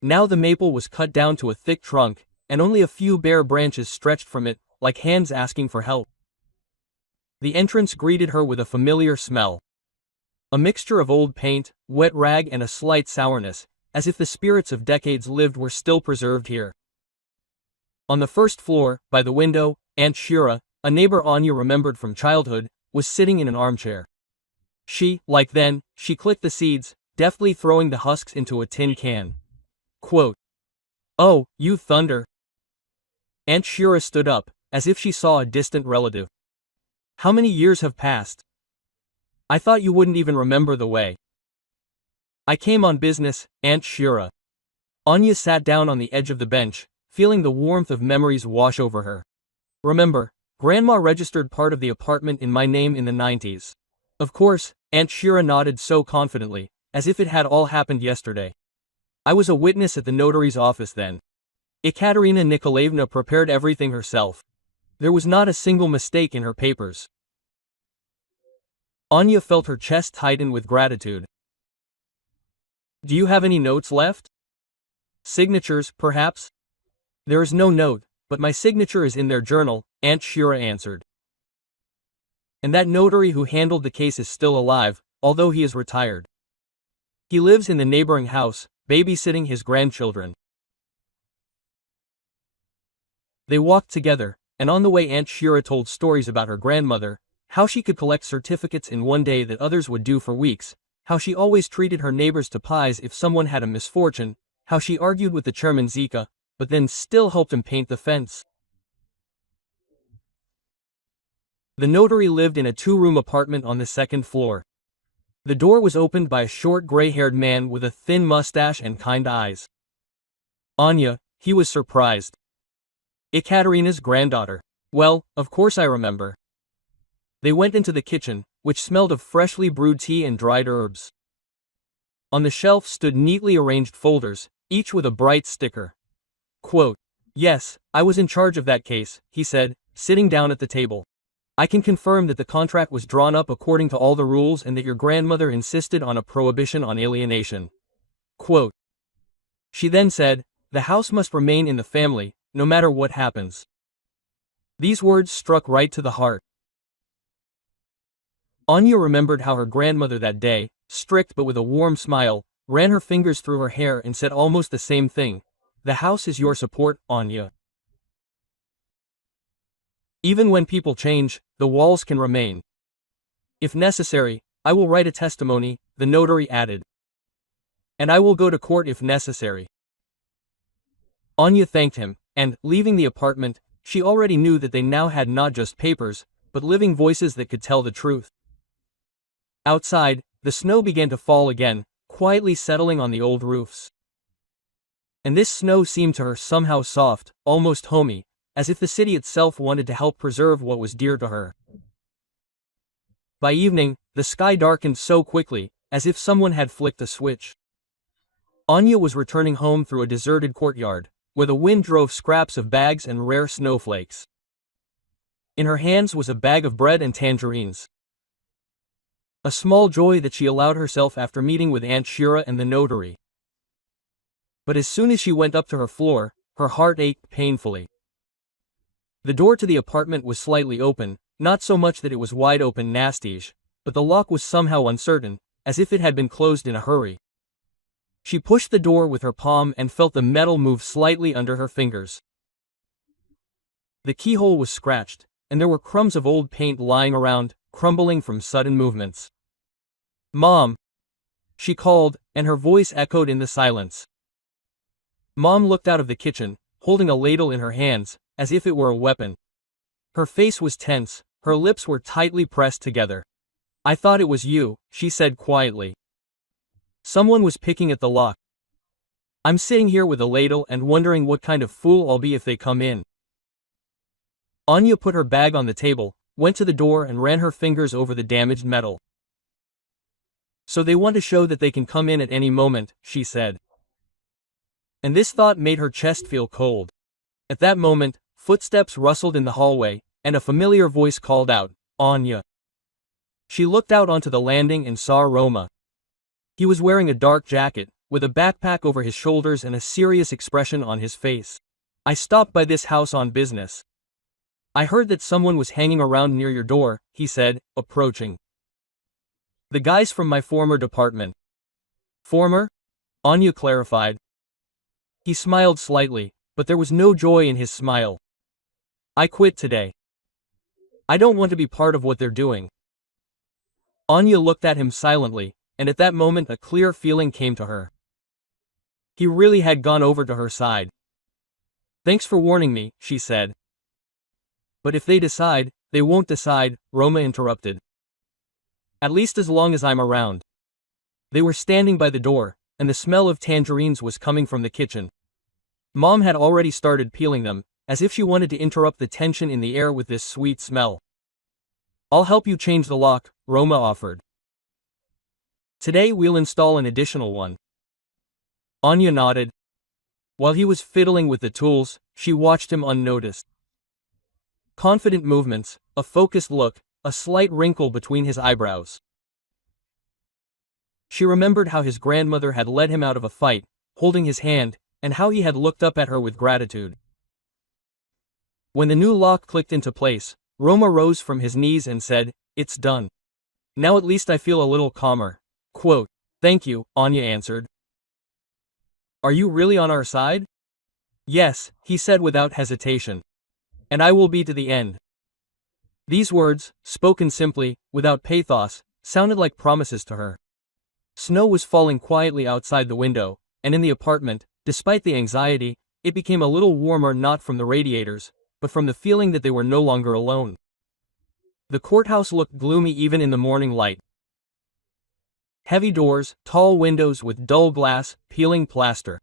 Now the maple was cut down to a thick trunk, and only a few bare branches stretched from it, like hands asking for help. The entrance greeted her with a familiar smell. A mixture of old paint, wet rag and a slight sourness, as if the spirits of decades lived were still preserved here. On the first floor, by the window, Aunt Shura, a neighbor Anya remembered from childhood, was sitting in an armchair. Like then, she clicked the seeds, deftly throwing the husks into a tin can. Quote, "Oh, you thunder." Aunt Shura stood up, as if she saw a distant relative. "How many years have passed? I thought you wouldn't even remember the way." "I came on business, Aunt Shura." Anya sat down on the edge of the bench, feeling the warmth of memories wash over her. "Remember, Grandma registered part of the apartment in my name in the 90s. "Of course," Aunt Shira nodded so confidently, as if it had all happened yesterday. "I was a witness at the notary's office then. Ekaterina Nikolaevna prepared everything herself. There was not a single mistake in her papers." Anya felt her chest tighten with gratitude. "Do you have any notes left? Signatures, perhaps?" "There is no note, but my signature is in their journal," Aunt Shira answered. "And that notary who handled the case is still alive, although he is retired. He lives in the neighboring house, babysitting his grandchildren." They walked together, and on the way Aunt Shira told stories about her grandmother, how she could collect certificates in one day that others would do for weeks, how she always treated her neighbors to pies if someone had a misfortune, how she argued with the chairman Zika, but then still helped him paint the fence. The notary lived in a two-room apartment on the second floor. The door was opened by a short gray-haired man with a thin mustache and kind eyes. "Anya," he was surprised. "Ekaterina's granddaughter. Well, of course I remember." They went into the kitchen, which smelled of freshly brewed tea and dried herbs. On the shelf stood neatly arranged folders, each with a bright sticker. Quote, "Yes, I was in charge of that case," he said, sitting down at the table. "I can confirm that the contract was drawn up according to all the rules and that your grandmother insisted on a prohibition on alienation." Quote. She then said, "The house must remain in the family, no matter what happens." These words struck right to the heart. Anya remembered how her grandmother that day, strict but with a warm smile, ran her fingers through her hair and said almost the same thing. "The house is your support, Anya. Even when people change, the walls can remain. If necessary, I will write a testimony," the notary added. "And I will go to court if necessary." Anya thanked him, and, leaving the apartment, she already knew that they now had not just papers, but living voices that could tell the truth. Outside, the snow began to fall again, quietly settling on the old roofs. And this snow seemed to her somehow soft, almost homey, as if the city itself wanted to help preserve what was dear to her. By evening, the sky darkened so quickly, as if someone had flicked a switch. Anya was returning home through a deserted courtyard, where the wind drove scraps of bags and rare snowflakes. In her hands was a bag of bread and tangerines. A small joy that she allowed herself after meeting with Aunt Shira and the notary. But as soon as she went up to her floor, her heart ached painfully. The door to the apartment was slightly open, not so much that it was wide open nastige, but the lock was somehow uncertain, as if it had been closed in a hurry. She pushed the door with her palm and felt the metal move slightly under her fingers. The keyhole was scratched, and there were crumbs of old paint lying around, crumbling from sudden movements. "Mom!" she called, and her voice echoed in the silence. Mom looked out of the kitchen, holding a ladle in her hands, as if it were a weapon. Her face was tense, her lips were tightly pressed together. I thought it was you, she said quietly. Someone was picking at the lock. I'm sitting here with a ladle and wondering what kind of fool I'll be if they come in. Anya put her bag on the table, went to the door and ran her fingers over the damaged metal. So they want to show that they can come in at any moment, she said. And this thought made her chest feel cold. At that moment, footsteps rustled in the hallway, and a familiar voice called out, Anya. She looked out onto the landing and saw Roma. He was wearing a dark jacket, with a backpack over his shoulders and a serious expression on his face. I stopped by this house on business. I heard that someone was hanging around near your door, he said, approaching. The guys from my former department. Former? Anya clarified. He smiled slightly, but there was no joy in his smile. I quit today. I don't want to be part of what they're doing. Anya looked at him silently, and at that moment a clear feeling came to her. He really had gone over to her side. Thanks for warning me, she said. But if they decide, they won't decide, Roma interrupted. At least as long as I'm around. They were standing by the door, and the smell of tangerines was coming from the kitchen. Mom had already started peeling them, as if she wanted to interrupt the tension in the air with this sweet smell. I'll help you change the lock, Roma offered. Today we'll install an additional one. Anya nodded. While he was fiddling with the tools, she watched him unnoticed. Confident movements, a focused look, a slight wrinkle between his eyebrows. She remembered how his grandmother had led him out of a fight, holding his hand, and how he had looked up at her with gratitude. When the new lock clicked into place, Roma rose from his knees and said, It's done. Now at least I feel a little calmer. Quote, Thank you, Anya answered. Are you really on our side? Yes, he said without hesitation. And I will be to the end. These words, spoken simply, without pathos, sounded like promises to her. Snow was falling quietly outside the window, and in the apartment, despite the anxiety, it became a little warmer not from the radiators, but from the feeling that they were no longer alone. The courthouse looked gloomy even in the morning light. Heavy doors, tall windows with dull glass, peeling plaster.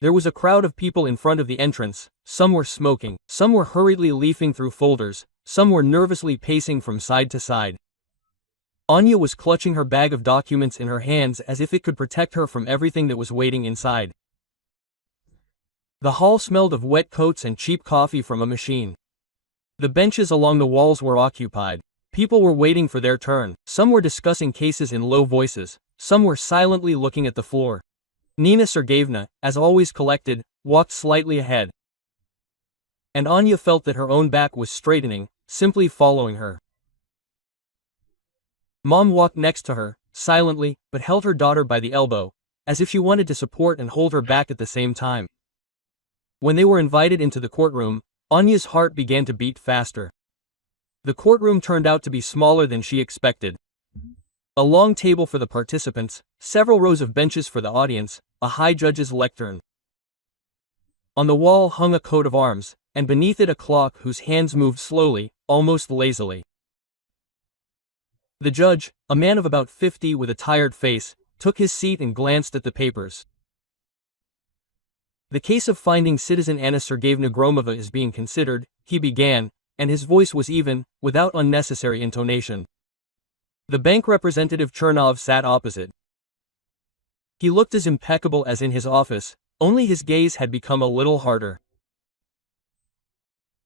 There was a crowd of people in front of the entrance, some were smoking, some were hurriedly leafing through folders, some were nervously pacing from side to side. Anya was clutching her bag of documents in her hands as if it could protect her from everything that was waiting inside. The hall smelled of wet coats and cheap coffee from a machine. The benches along the walls were occupied. People were waiting for their turn, some were discussing cases in low voices, some were silently looking at the floor. Nina Sergeyevna, as always collected, walked slightly ahead. And Anya felt that her own back was straightening, simply following her. Mom walked next to her, silently, but held her daughter by the elbow, as if she wanted to support and hold her back at the same time. When they were invited into the courtroom, Anya's heart began to beat faster. The courtroom turned out to be smaller than she expected. A long table for the participants, several rows of benches for the audience, a high judge's lectern. On the wall hung a coat of arms, and beneath it a clock whose hands moved slowly, almost lazily. The judge, a man of about 50 with a tired face, took his seat and glanced at the papers. The case of finding citizen Anna Sergeyevna Gromova is being considered, he began, and his voice was even, without unnecessary intonation. The bank representative Chernov sat opposite. He looked as impeccable as in his office, only his gaze had become a little harder.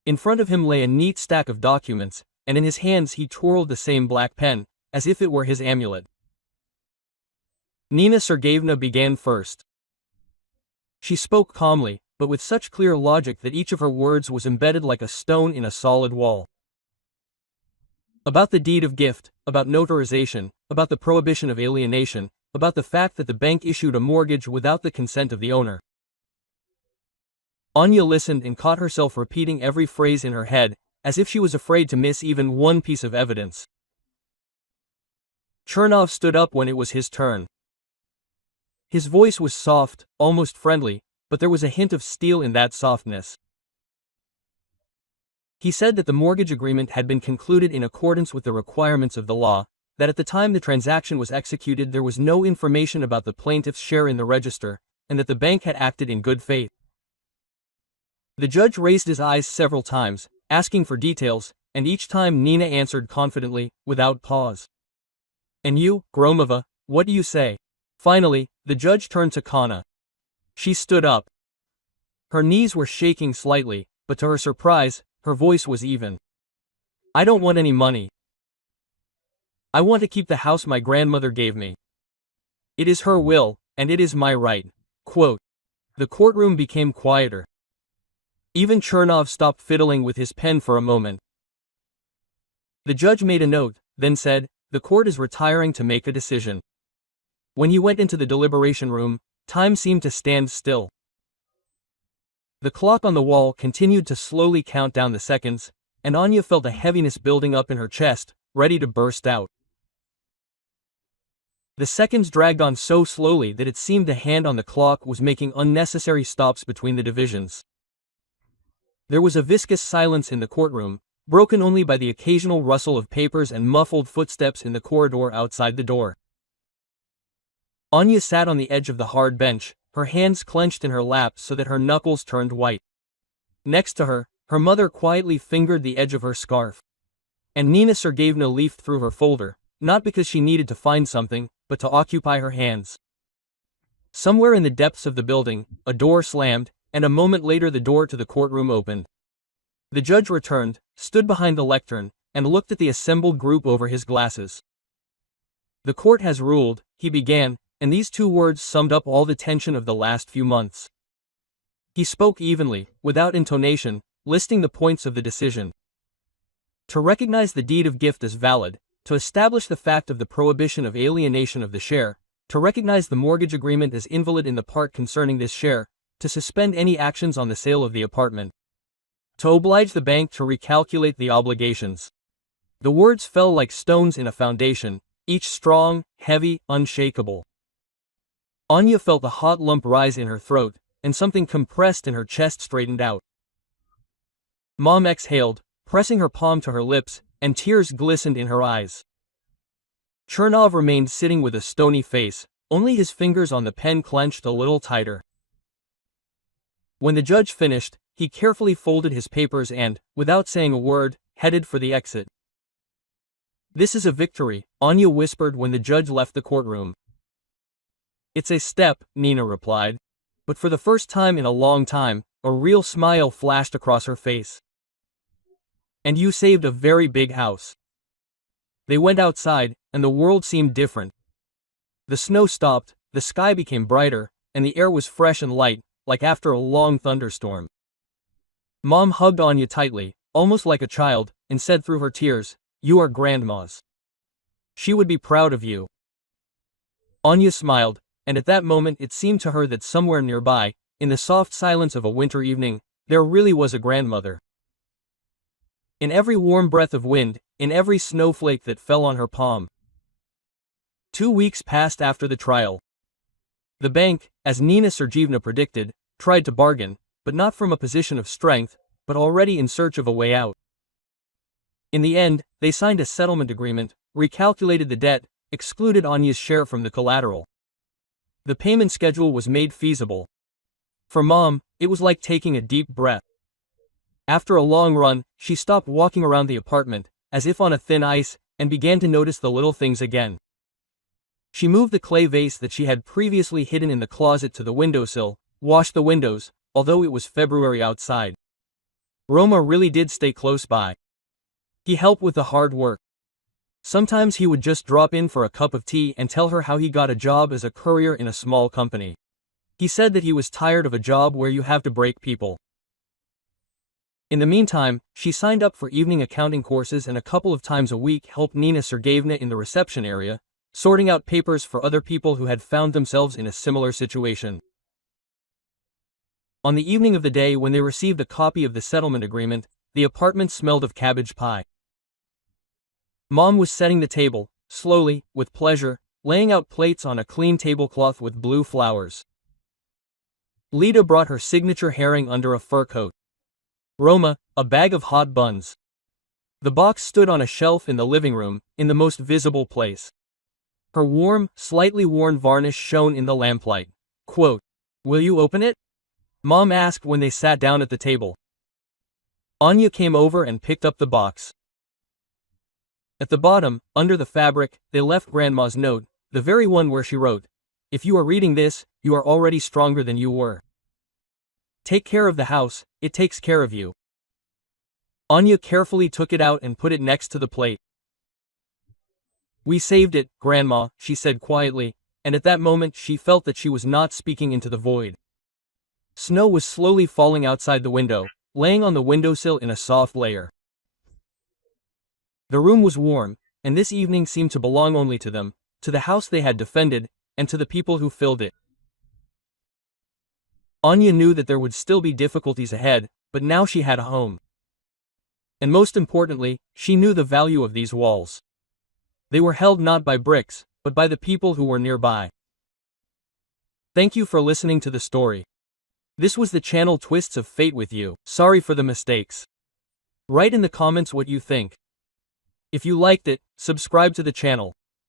In front of him lay a neat stack of documents, and in his hands he twirled the same black pen, as if it were his amulet. Nina Sergeyevna began first. She spoke calmly, but with such clear logic that each of her words was embedded like a stone in a solid wall. About the deed of gift, about notarization, about the prohibition of alienation, about the fact that the bank issued a mortgage without the consent of the owner. Anya listened and caught herself repeating every phrase in her head, as if she was afraid to miss even one piece of evidence. Chernov stood up when it was his turn. His voice was soft, almost friendly, but there was a hint of steel in that softness. He said that the mortgage agreement had been concluded in accordance with the requirements of the law, that at the time the transaction was executed there was no information about the plaintiff's share in the register, and that the bank had acted in good faith. The judge raised his eyes several times, asking for details, and each time Nina answered confidently, without pause. "And you, Gromova, what do you say?" Finally, the judge turned to Kana. She stood up. Her knees were shaking slightly, but to her surprise, her voice was even. "I don't want any money. I want to keep the house my grandmother gave me. It is her will, and it is my right." Quote. The courtroom became quieter. Even Chernov stopped fiddling with his pen for a moment. The judge made a note, then said, "The court is retiring to make a decision." When he went into the deliberation room, time seemed to stand still. The clock on the wall continued to slowly count down the seconds, and Anya felt a heaviness building up in her chest, ready to burst out. The seconds dragged on so slowly that it seemed the hand on the clock was making unnecessary stops between the divisions. There was a viscous silence in the courtroom, broken only by the occasional rustle of papers and muffled footsteps in the corridor outside the door. Anya sat on the edge of the hard bench, her hands clenched in her lap so that her knuckles turned white. Next to her, her mother quietly fingered the edge of her scarf. And Nina Sergeyevna leafed through her folder, not because she needed to find something, but to occupy her hands. Somewhere in the depths of the building, a door slammed, and a moment later the door to the courtroom opened. The judge returned, stood behind the lectern, and looked at the assembled group over his glasses. "The court has ruled," he began, and these two words summed up all the tension of the last few months. He spoke evenly, without intonation, listing the points of the decision. To recognize the deed of gift as valid, to establish the fact of the prohibition of alienation of the share, to recognize the mortgage agreement as invalid in the part concerning this share, to suspend any actions on the sale of the apartment, to oblige the bank to recalculate the obligations. The words fell like stones in a foundation, each strong, heavy, unshakable. Anya felt a hot lump rise in her throat, and something compressed in her chest straightened out. Mom exhaled, pressing her palm to her lips, and tears glistened in her eyes. Chernov remained sitting with a stony face, only his fingers on the pen clenched a little tighter. When the judge finished, he carefully folded his papers and, without saying a word, headed for the exit. "This is a victory," Anya whispered when the judge left the courtroom. "It's a step," Nina replied. But for the first time in a long time, a real smile flashed across her face. "And you saved a very big house." They went outside, and the world seemed different. The snow stopped, the sky became brighter, and the air was fresh and light, like after a long thunderstorm. Mom hugged Anya tightly, almost like a child, and said through her tears, "You are grandma's. She would be proud of you." Anya smiled, and at that moment it seemed to her that somewhere nearby, in the soft silence of a winter evening, there really was a grandmother. In every warm breath of wind, in every snowflake that fell on her palm. 2 weeks passed after the trial. The bank, as Nina Sergeyevna predicted, tried to bargain, but not from a position of strength, but already in search of a way out. In the end, they signed a settlement agreement, recalculated the debt, excluded Anya's share from the collateral. The payment schedule was made feasible. For Mom, it was like taking a deep breath. After a long run, she stopped walking around the apartment, as if on a thin ice, and began to notice the little things again. She moved the clay vase that she had previously hidden in the closet to the windowsill, washed the windows, although it was February outside. Roma really did stay close by. He helped with the hard work. Sometimes he would just drop in for a cup of tea and tell her how he got a job as a courier in a small company. He said that he was tired of a job where you have to break people. In the meantime, she signed up for evening accounting courses and a couple of times a week helped Nina Sergeyevna in the reception area, sorting out papers for other people who had found themselves in a similar situation. On the evening of the day when they received a copy of the settlement agreement, the apartment smelled of cabbage pie. Mom was setting the table, slowly, with pleasure, laying out plates on a clean tablecloth with blue flowers. Lida brought her signature herring under a fur coat. Roma, a bag of hot buns. The box stood on a shelf in the living room, in the most visible place. Her warm, slightly worn varnish shone in the lamplight. Quote, "Will you open it?" Mom asked when they sat down at the table. Anya came over and picked up the box. At the bottom, under the fabric, they left Grandma's note, the very one where she wrote, "If you are reading this, you are already stronger than you were. Take care of the house, it takes care of you." Anya carefully took it out and put it next to the plate. "We saved it, Grandma," she said quietly, and at that moment she felt that she was not speaking into the void. Snow was slowly falling outside the window, laying on the windowsill in a soft layer. The room was warm, and this evening seemed to belong only to them, to the house they had defended, and to the people who filled it. Anya knew that there would still be difficulties ahead, but now she had a home. And most importantly, she knew the value of these walls. They were held not by bricks, but by the people who were nearby. Thank you for listening to the story. This was the channel Twists of Fate with you. Sorry for the mistakes. Write in the comments what you think. If you liked it, subscribe to the channel.